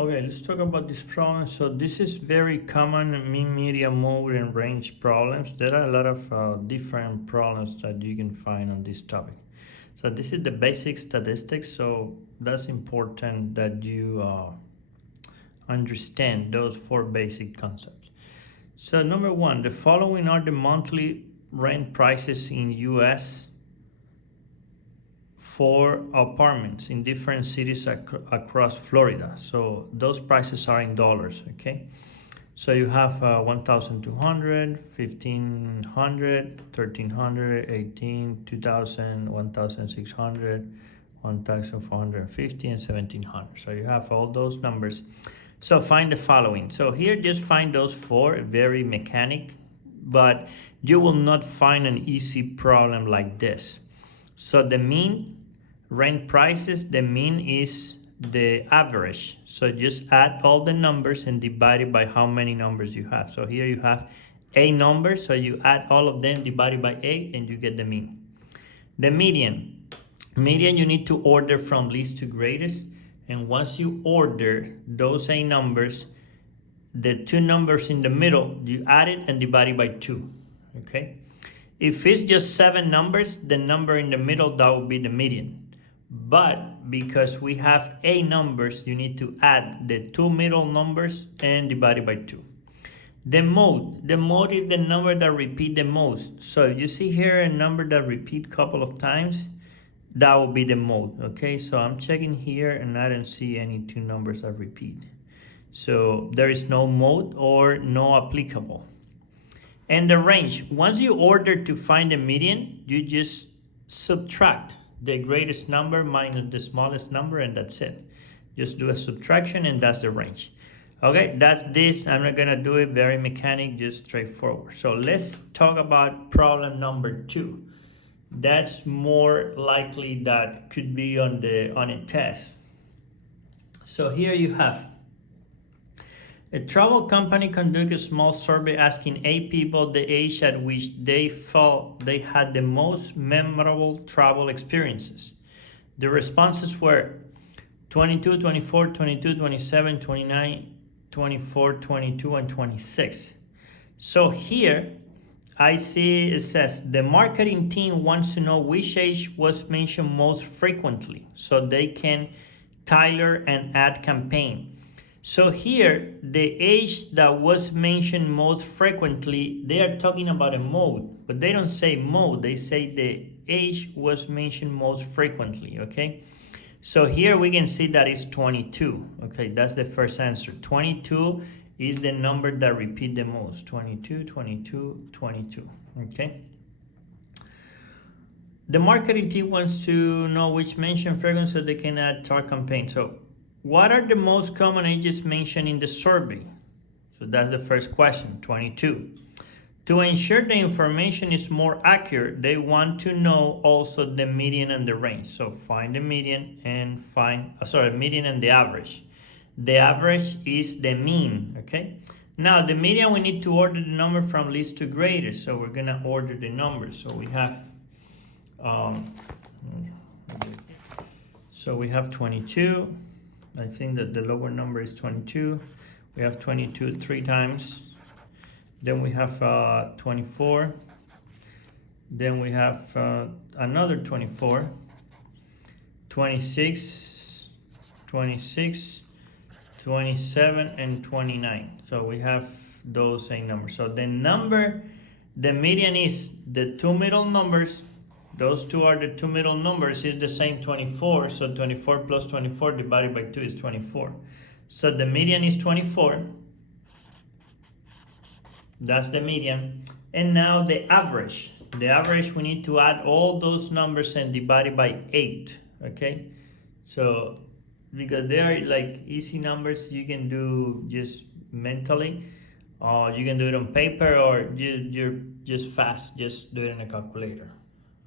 Okay, let's talk about this problem. So this is very common in mean, median, mode, and range problems. There are a lot of different problems that you can find on this topic. So this is the basic statistics. So that's important that you understand those four basic concepts. So number one, the following are the monthly rent prices in U.S. for apartments in different cities across Florida. So those prices are in dollars, okay? So you have 1,200, 1,500, 1,300, 18, 2,000, 1,600, 1,450, and 1,700. So you have all those numbers. So find the following. So here just find those four, very mechanic, but you will not find an easy problem like this. So the mean rent prices, the mean is the average. So just add all the numbers and divide it by how many numbers you have. So here you have a number, so you add all of them, divided by a, and you get the mean. The median. Median you need to order from least to greatest, and once you order those a numbers, the two numbers in the middle, you add it and divide it by 2, okay? If it's just 7 numbers, the number in the middle, that would be the median. But because we have a numbers, you need to add the 2 middle numbers and divide it by 2. The mode is the number that repeat the most. So you see here a number that repeat a couple of times, that will be the mode, okay? So I'm checking here and I don't see any 2 numbers that repeat. So there is no mode or no applicable. And the range, once you order to find the median, you just subtract the greatest number minus the smallest number, and that's it. Just do a subtraction and that's the range. Okay, that's this. I'm not gonna do it very mechanic, just straightforward. So let's talk about problem number 2. That's more likely that could be on a test. So here you have a travel company conducted a small survey asking 8 people the age at which they felt they had the most memorable travel experiences. The responses were 22, 24, 22, 27, 29, 24, 22, and 26. So here I see it says the marketing team wants to know which age was mentioned most frequently so they can tailor an ad campaign. So here, the age that was mentioned most frequently, they are talking about a mode, but they don't say mode, they say the age was mentioned most frequently, okay? So here we can see that it's 22, okay? That's the first answer. 22 is the number that repeat the most. 22, 22, 22, okay? The marketing team wants to know which mentioned frequency so they can add to our campaign. So what are the most common ages mentioned in the survey? So that's the first question, 22. To ensure the information is more accurate, they want to know also the median and the range. So find the median and median and the average. The average is the mean, okay? Now the median, we need to order the number from least to greatest. So we're gonna order the numbers. So we have, we have 22. I think that the lower number is 22. We have 22 3 times. Then we have 24. Then we have another 24. 26, 26, 27, and 29. So we have those same numbers. So the median is the 2 middle numbers. Those 2 are the 2 middle numbers, is the same 24, so 24 plus 24 divided by 2 is 24. So the median is 24, that's the median. And now the average. The average, we need to add all those numbers and divide it by 8, okay? So, because they are like easy numbers, you can do just mentally, or you can do it on paper, or you're just fast, just do it in a calculator.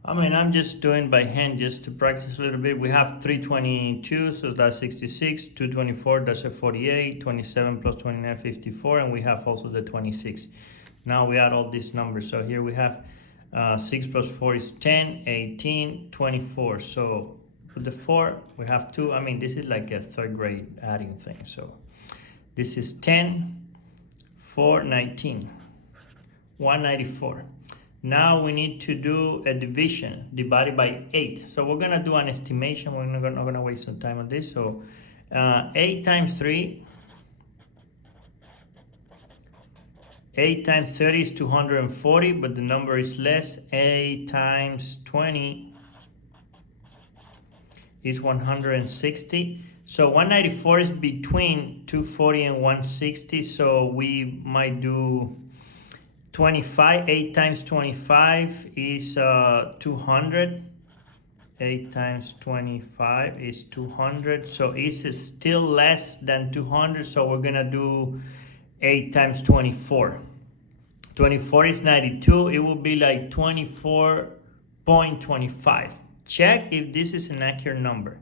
I mean, I'm just doing by hand just to practice a little bit. We have 322, so that's 66. 224, that's a 48. 27 plus 29, 54. And we have also the 26. Now we add all these numbers. So here we have 6 plus 4 is 10, 18, 24. So put the 4, we have 2. I mean, this is like a third grade adding thing. So this is 10, 4, 19, 194. Now we need to do a division divided by 8. So we're gonna do an estimation. We're not gonna waste some time on this. So 8 times 3, 8 times 30 is 240, but the number is less. 8 times 20 is 160. So 194 is between 240 and 160. So we might do 25. 8 times 25 is 200. 8 times 25 is 200. So it's still less than 200. So we're gonna do 8 times 24. 24 is 92. It will be like 24.25. Check if this is an accurate number.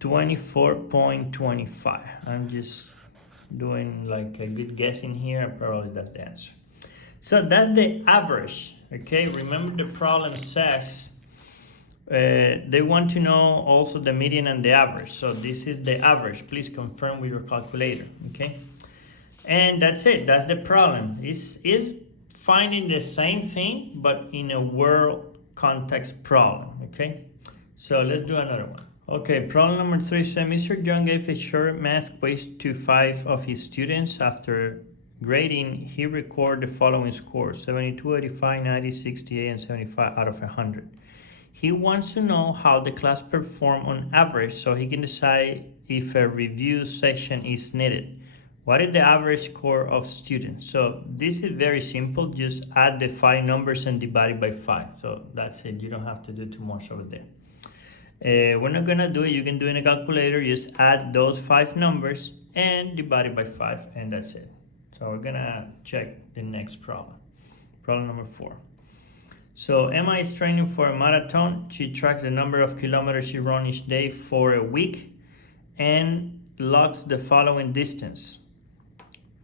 24.25. I'm just doing like a good guessing here. Probably that's the answer. So that's the average. Okay, remember the problem says they want to know also the median and the average. So this is the average. Please confirm with your calculator. Okay, and that's it. That's the problem. Is finding the same thing but in a world context problem. Okay, so let's do another one. Okay, problem number 3 says Mr. Young gave a short math quiz to 5 of his students. After grading, he recorded the following scores: 72, 85, 90, 68, and 75 out of 100. He wants to know how the class performed on average so he can decide if a review session is needed. What is the average score of students? So this is very simple. Just add the 5 numbers and divide it by 5. So that's it. You don't have to do too much over there. We're not gonna do it. You can do it in a calculator. Just add those 5 numbers and divide it by 5, and that's it. So we're gonna check the next problem. Problem number 4. So Emma is training for a marathon. She tracks the number of kilometers she runs each day for a week and logs the following distance: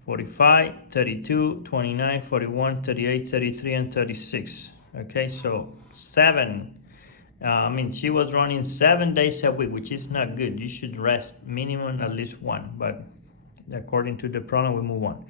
45, 32, 29, 41, 38, 33, and 36. Okay, so 7. She was running 7 days a week, which is not good. You should rest minimum at least 1, but according to the problem, we move on.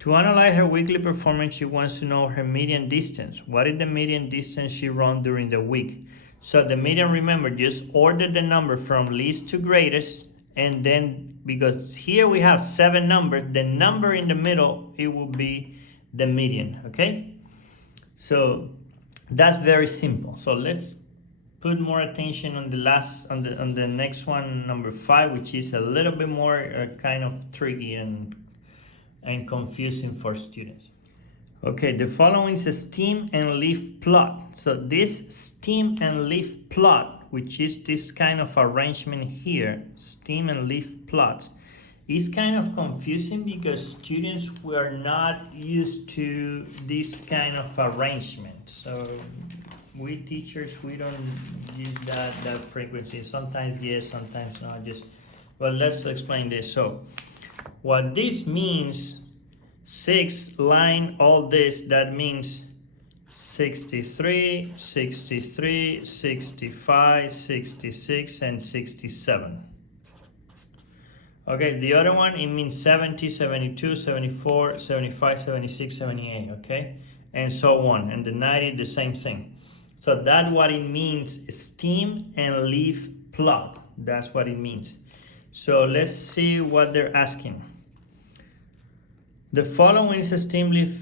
To analyze her weekly performance, she wants to know her median distance. What is the median distance she ran during the week? So the median, remember, just order the number from least to greatest, and then, because here we have 7 numbers, the number in the middle, it will be the median, okay? So that's very simple. So let's put more attention on the next one, number 5, which is a little bit more kind of tricky and confusing for students. Okay, the following is a stem and leaf plot. So this stem and leaf plot, which is this kind of arrangement here, stem and leaf plot, is kind of confusing because students were not used to this kind of arrangement. So we teachers, we don't use that frequency. Sometimes yes, sometimes not. Well, let's explain this. So what this means, 6 line all this, that means 63, 63, 65, 66, and 67. Okay, the other one, it means 70, 72, 74, 75, 76, 78, okay? And so on. And the 90, the same thing. So that's what it means, stem and leaf plot. That's what it means. So let's see what they're asking. The following is a stem leaf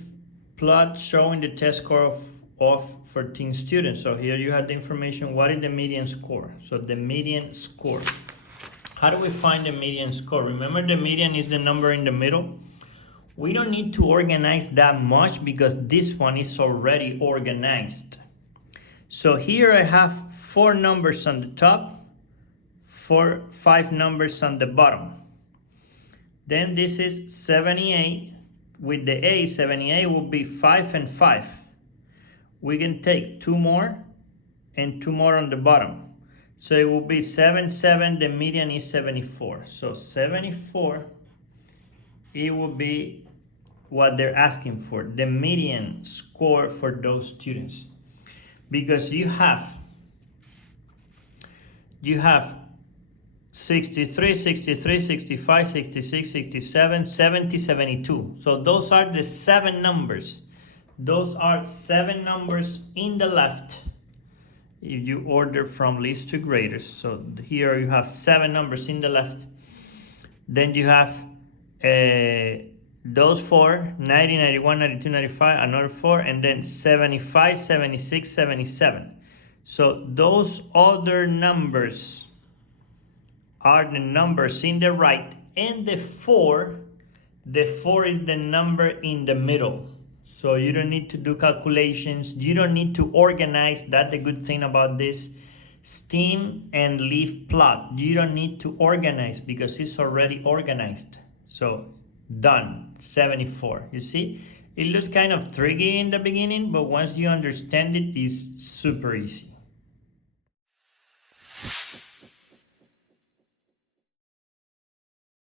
plot showing the test score of 14 students. So here you have the information. What is the median score? So the median score. How do we find the median score? Remember, the median is the number in the middle. We don't need to organize that much because this one is already organized. So here I have 4 numbers on the top, 5 numbers on the bottom. Then this is 78. With the A, 78 will be 5 and 5. We can take 2 more and 2 more on the bottom. So it will be 7, 7, the median is 74. So 74, it will be what they're asking for, the median score for those students. Because you have you have 63, 63, 65, 66, 67, 70, 72. So those are the 7 numbers. Those are 7 numbers in the left. If you order from least to greatest. So here you have 7 numbers in the left. Then you have those 4, 90, 91, 92, 95, another 4, and then 75, 76, 77. So those other numbers are the numbers in the right, and the 4 is the number in the middle. So you don't need to do calculations, you don't need to organize. That's the good thing about this stem and leaf plot. You don't need to organize because it's already organized. So done. 74. You see, it looks kind of tricky in the beginning, but once you understand it, it's super easy.